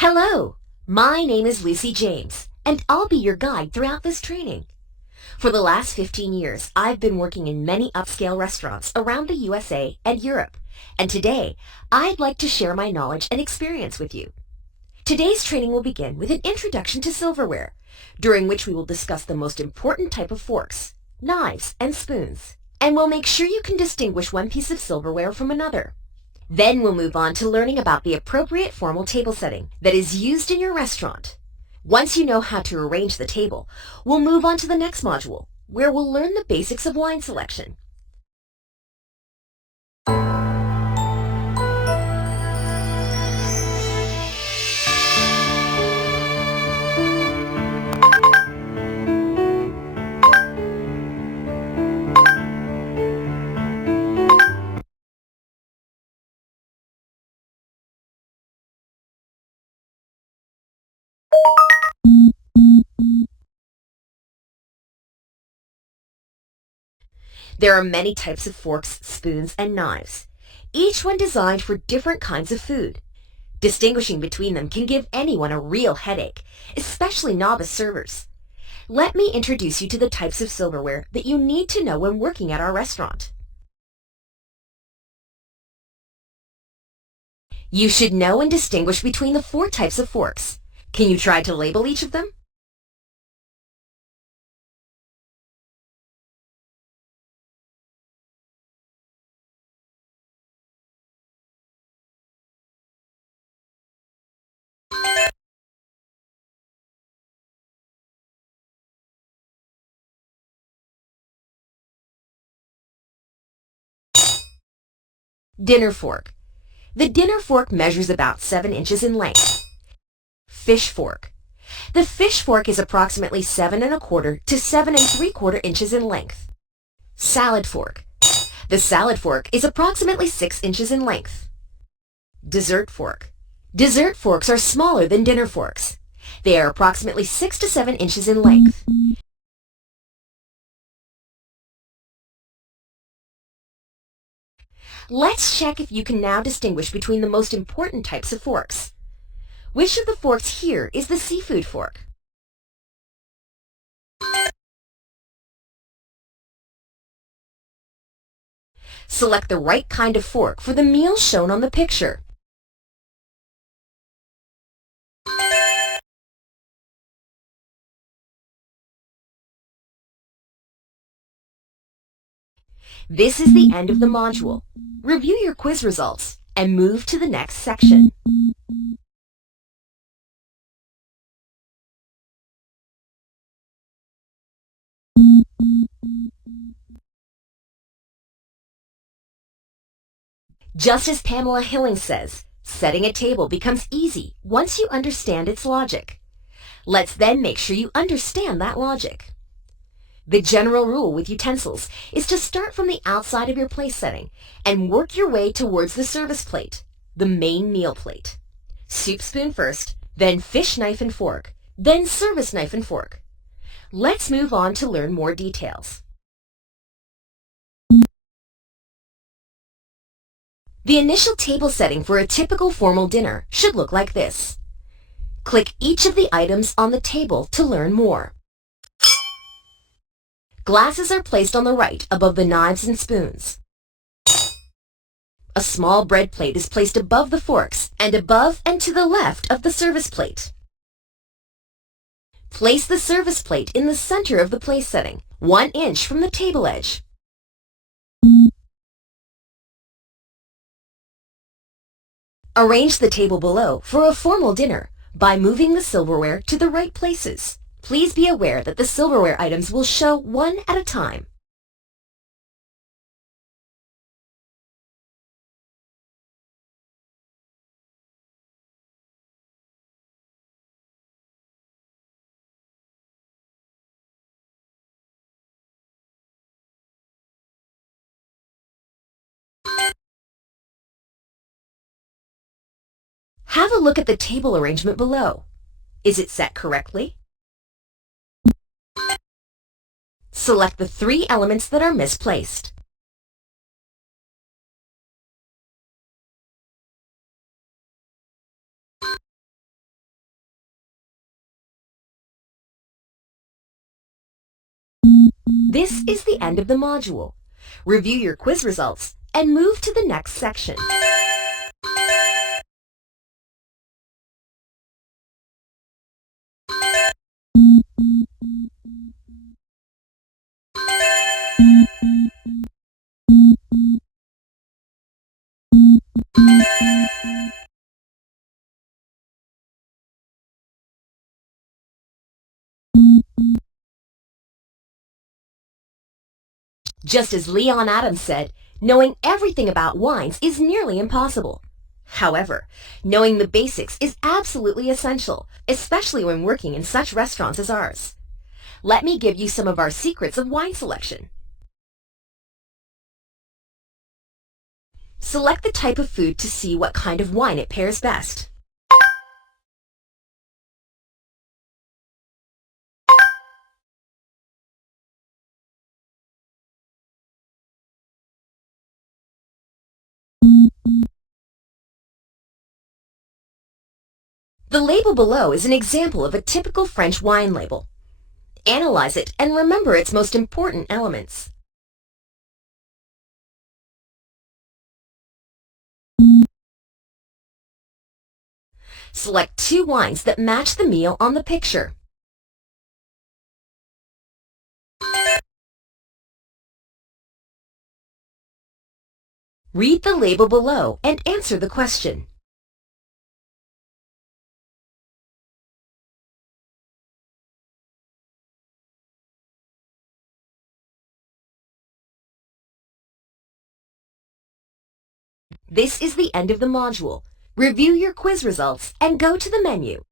Hello, my name is Lucy James, and I'll be your guide throughout this training. For the last 15 years, I've been working in many upscale restaurants around the USA and Europe, and today, I'd like to share my knowledge and experience with you. Today's training will begin with an introduction to silverware, during which we will discuss the most important type of forks, knives, and spoons, and we'll make sure you can distinguish one piece of silverware from another. Then we'll move on to learning about the appropriate formal table setting that is used in your restaurant. Once you know how to arrange the table, we'll move on to the next module, where we'll learn the basics of wine selection. There are many types of forks, spoons, and knives, each one designed for different kinds of food. Distinguishing between them can give anyone a real headache, especially novice servers. Let me introduce you to the types of silverware that you need to know when working at our restaurant. You should know and distinguish between the 4 types of forks. Can you try to label each of them? Dinner fork. The dinner fork measures about 7 inches in length. Fish fork. The fish fork is approximately 7 1/4 to 7 3/4 inches in length. Salad fork. The salad fork is approximately 6 inches in length. Dessert fork. Dessert forks are smaller than dinner forks. They are approximately 6 to 7 inches in length. Let's check if you can now distinguish between the most important types of forks. Which of the forks here is the seafood fork? Select the right kind of fork for the meal shown on the picture. This is the end of the module. Review your quiz results and move to the next section. Just as Pamela Hilling says, setting a table becomes easy once you understand its logic. Let's then make sure you understand that logic. The general rule with utensils is to start from the outside of your place setting and work your way towards the service plate, the main meal plate. Soup spoon first, then fish knife and fork, then service knife and fork. Let's move on to learn more details. The initial table setting for a typical formal dinner should look like this. Click each of the items on the table to learn more. Glasses are placed on the right above the knives and spoons. A small bread plate is placed above the forks and above and to the left of the service plate. Place the service plate in the center of the place setting, 1 inch from the table edge. Arrange the table below for a formal dinner by moving the silverware to the right places. Please be aware that the silverware items will show one at a time. Have a look at the table arrangement below. Is it set correctly? Select the 3 elements that are misplaced. This is the end of the module. Review your quiz results and move to the next section. Just as Leon Adams said, knowing everything about wines is nearly impossible. However, knowing the basics is absolutely essential, especially when working in such restaurants as ours. Let me give you some of our secrets of wine selection. Select the type of food to see what kind of wine it pairs best. The label below is an example of a typical French wine label. Analyze it and remember its most important elements. Select 2 wines that match the meal on the picture. Read the label below and answer the question. This is the end of the module. Review your quiz results and go to the menu.